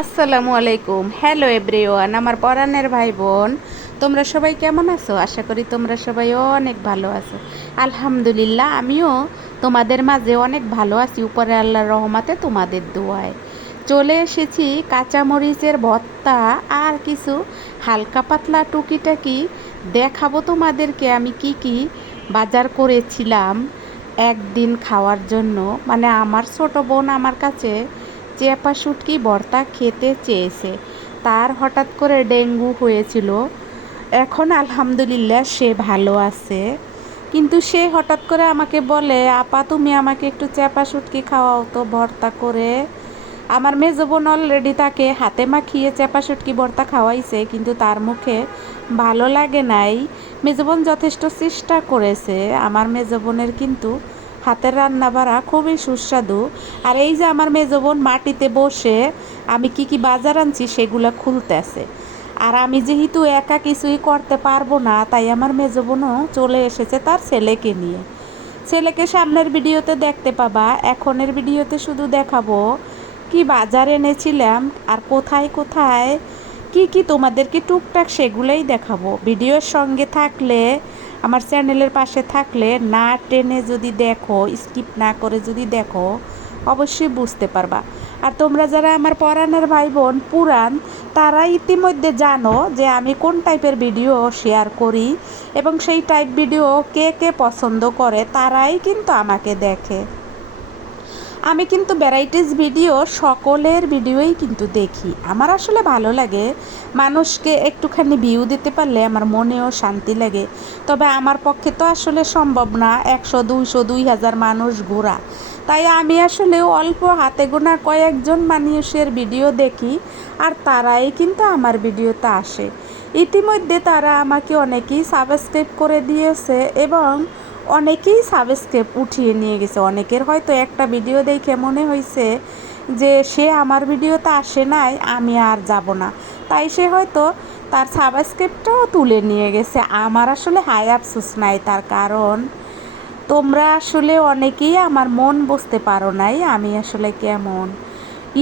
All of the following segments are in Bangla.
আসসালামু আলাইকুম। হ্যালো এভরিওয়ান, আমার পরাণের ভাই বোন, তোমরা সবাই কেমন আছো? আশা করি তোমরা সবাই অনেক ভালো আছো। আলহামদুলিল্লাহ, আমিও তোমাদের মাঝে অনেক ভালো আছি, উপরে আল্লাহর রহমতে, তোমাদের দোয়ায়। চলে এসেছি কাঁচামরিচের ভর্তা আর কিছু হালকা পাতলা টুকিটাকি দেখাবো তোমাদেরকে আমি কি কি বাজার করেছিলাম একদিন খাওয়ার জন্য। মানে আমার ছোট বোন আমার কাছে চেপা শুটকি ভর্তা খেতে চেয়েছে। তার হঠাৎ করে ডেঙ্গু হয়েছিল, এখন আলহামদুলিল্লাহ সে ভালো আছে। কিন্তু সে হঠাৎ করে আমাকে বলে, আপা তুমি আমাকে একটু চেপা শুটকি খাওয়াও তো ভর্তা করে। আমার মেজো বোন অলরেডি তাকে হাতে মাখিয়ে চেপা শুটকি ভর্তা খাওয়াইছে, কিন্তু তার মুখে ভালো লাগে নাই। মেজো বোন যথেষ্ট চেষ্টা করেছে। আমার মেজো বোনের কিন্তু হাতের রান্না বাড়া খুবই সুস্বাদু। আর এই যে আমার মেজো বোন মাটিতে বসে আমি কি কি বাজার আনছি সেগুলো খুলতেছে। আর আমি যেহেতু একা কিছুই করতে পারবো না, তাই আমার মেজো বোনও চলে এসেছে তার ছেলেকে নিয়ে। ছেলেকে সামনের ভিডিওতে দেখতে পাবা, এখনের ভিডিওতে শুধু দেখাবো কি বাজার এনেছিলাম আর কোথায় কোথায় কি কি তোমাদেরকে টুকটাক সেগুলোই দেখাবো। ভিডিওর সঙ্গে থাকলে, আমার চ্যানেলের পাশে থাকলে, না টেনে যদি দেখো, স্কিপ না করে যদি দেখো, অবশ্যই বুঝতে পারবা। আর তোমরা যারা আমার পরাণের ভাই বোন পুরান, তারা ইতিমধ্যে জানো যে আমি কোন টাইপের ভিডিও শেয়ার করি, এবং সেই টাইপ ভিডিও কে কে পছন্দ করে তারাই কিন্তু আমাকে দেখে। আমি কিন্তু ভ্যারাইটিস ভিডিও সকলের ভিডিওই কিন্তু দেখি। আমার আসলে ভালো লাগে, মানুষকে একটুখানি ভিউ দিতে পারলে আমার মনেও শান্তি লাগে। তবে আমার পক্ষে তো আসলে সম্ভব না 100, 200, 2000 মানুষ ঘোরা। তাই আমি আসলে অল্প হাতে গোনা কয়েকজন মানুষের ভিডিও দেখি, আর তারাই কিন্তু আমার ভিডিওতে আসে। ইতিমধ্যে তারা আমাকে অনেকেই সাবস্ক্রাইব করে দিয়েছে এবং অনেকেই সাবস্ক্রাইব উঠিয়ে নিয়ে গেছে। অনেকের হয়তো একটা ভিডিও দেখে মনে হয়েছে যে সে আমার ভিডিওতে আসে নাই, আমি আর যাব না, তাই সে হয়তো তার সাবস্ক্রাইবটাও তুলে নিয়ে গেছে। আমার আসলে হাই আফসোস নাই, তার কারণ তোমরা আসলে অনেকেই আমার মন বুঝতে পারো নাই আমি আসলে কেমন।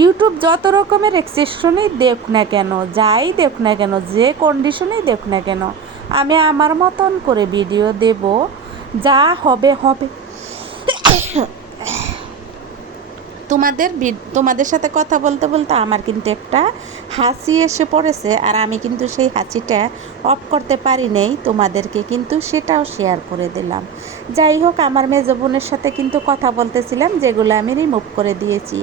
ইউটিউব যত রকমের এক্সেপশনেই দেখ না কেন, যাই দেখ না কেন, যে কন্ডিশনেই দেখ না কেন, আমি আমার মতন করে ভিডিও দেব, যা হবে হবে। তোমাদের সাথে কথা বলতে বলতে আমার কিন্তু একটা হাসি এসে পড়েছে, আর আমি কিন্তু সেই হাসিটা অফ করতে পারি নাই, তোমাদেরকে কিন্তু সেটাও শেয়ার করে দিলাম। যাই হোক, আমার মেজো বোনের সাথে কিন্তু কথা বলতেছিলাম, যেগুলো আমি রিমুভ করে দিয়েছি।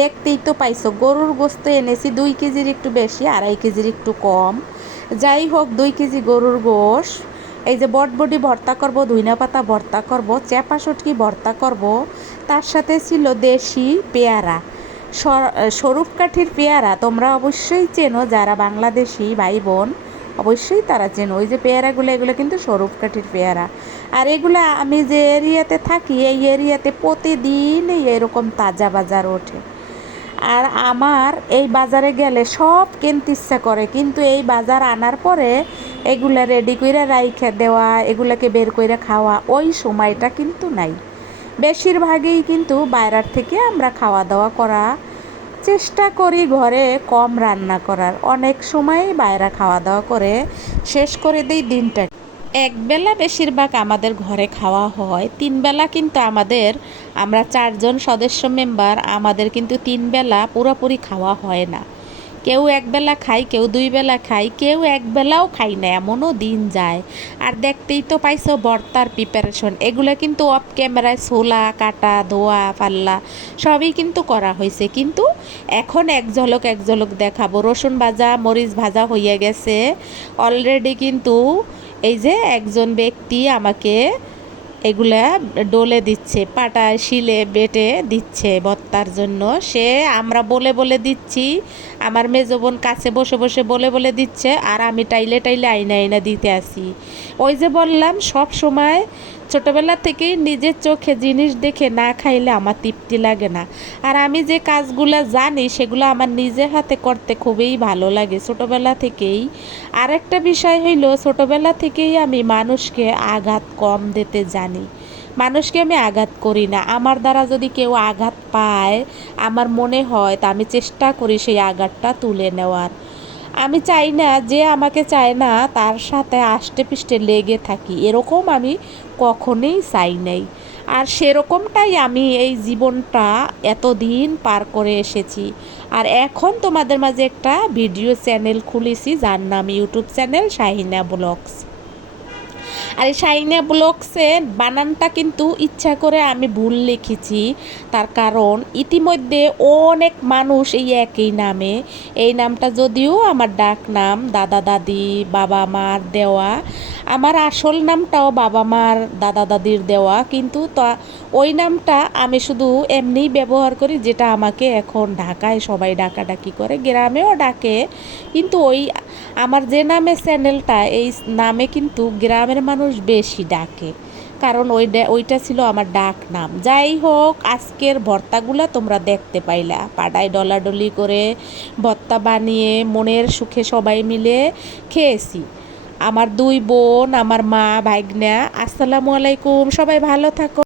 দেখতেই তো পাইছো, গরুর গোস্ত এনেছি 2 কেজির একটু বেশি, 2.5 কেজির একটু কম। যাই হোক, 2 কেজি গরুর গোশ, এই যে বটবডি ভর্তা করব, ধইনা পাতা ভর্তা করব, চেপা শুটকি ভর্তা করব। তার সাথে ছিল দেশি পেয়ারা, স্বরূপকাঠির পেয়ারা। তোমরা অবশ্যই চেনো, যারা বাংলাদেশি ভাই বোন অবশ্যই তারা চেনো। ওই যে পেয়ারাগুলো, এগুলো কিন্তু স্বরূপকাঠির পেয়ারা। আর এগুলো আমি যে এরিয়াতে থাকি, এই এরিয়াতে প্রতিদিনই এরকম তাজা বাজার ওঠে। আর আমার এই বাজারে গেলে সব কিনতে ইচ্ছা করে, কিন্তু এই বাজার আনার পরে এগুলা রেডি কইরা রাইখা দেওয়া, এগুলাকে বের কইরা খাওয়া, ওই সময়টা কিন্তু নাই। বেশিরভাগই কিন্তু বাইরের থেকে আমরা খাওয়া দাওয়া করা চেষ্টা করি, ঘরে কম রান্না করার। অনেক সময়ই বাইরে খাওয়া দাওয়া করে শেষ করে দিই দিনটা। একবেলা বেশিরভাগ আমাদের ঘরে খাওয়া হয়, 3 বেলা কিন্তু আমরা 4 জন সদস্য মেম্বার, আমাদের কিন্তু 3 বেলা পুরোপুরি খাওয়া হয় না। কেউ একবেলা খায়, কেউ 2 বেলা খায়, কেউ একবেলাও খায় না, এমনও দিন যায়। আর দেখতেই তো পাইছো ভর্তার প্রিপারেশন, এগুলো কিন্তু অফ ক্যামেরায় ছোলা কাটা, ধোয়া পাল্লা সবই কিন্তু করা হয়েছে। কিন্তু এখন এক ঝলক দেখাবো। রসুন ভাজা, মরিচ ভাজা হয়ে গেছে অলরেডি, কিন্তু এই যে একজন ব্যক্তি আমাকে এগুলা ডলে দিচ্ছে, পাটায় শিলে বেটে দিচ্ছে ভর্তার জন্য। আমরা বলে বলে দিচ্ছি, আমার মেজো বোন কাছে বসে বসে বলে বলে দিচ্ছে, আর আমি টাইলে টাইলে আইনা আইনা দিতে আসি। ওই যে বললাম, সব সময় ছোটোবেলা থেকেই নিজের চোখে জিনিস দেখে না খাইলে আমার তৃপ্তি লাগে না। আর আমি যে কাজগুলো জানি সেগুলো আমার নিজের হাতে করতে খুবই ভালো লাগে ছোটোবেলা থেকেই। আরেকটা বিষয় হইল, ছোটোবেলা থেকেই আমি মানুষকে আঘাত কম দিতে জানি। মানুষকে আমি আঘাত করি না। আমার দ্বারা যদি কেউ আঘাত পায়, আমার মনে হয় তা আমি চেষ্টা করি সেই আঘাতটা তুলে নেওয়ার। আমি চাই না যে আমাকে চায় না তার সাথে আষ্টে পৃষ্ঠে লেগে থাকি, এরকম আমি কখনোই চাই নাই। আর সেরকমটাই আমি এই জীবনটা এতদিন পার করে এসেছি। আর এখন তোমাদের মাঝে একটা ভিডিও চ্যানেল খুলেছি, যার নাম ইউটিউব চ্যানেল শাহিনা ব্লগস। আর এই শাইনা ব্লগসে বানানটা কিন্তু ইচ্ছা করে আমি ভুল লিখেছি। তার কারণ ইতিমধ্যে অনেক মানুষ এই একই নামে, এই নামটা যদিও আমার ডাক নাম, দাদা দাদি বাবা মার দেওয়া, আমার আসল নামটাও বাবা মার দাদা দাদির দেওয়া, কিন্তু তা ওই নামটা আমি শুধু এমনিই ব্যবহার করি, যেটা আমাকে এখন ঢাকায় সবাই ডাকাডাকি করে, গ্রামেও ডাকে। কিন্তু ওই আমার যে নামে চ্যানেলটা, এই নামে কিন্তু গ্রামের মানুষ বেশি ডাকে, কারণ ওইটা ছিল আমার ডাক নাম। যাই হোক, আজকের ভর্তাগুলো তোমরা দেখতে পাইলা, পাড়ায় ডলাডলি করে ভর্তা বানিয়ে মনের সুখে সবাই মিলে খেয়েছি। আমার দুই বোন, আমার মা, ভাগ্না। আসসালামু আলাইকুম, সবাই ভালো থাকো।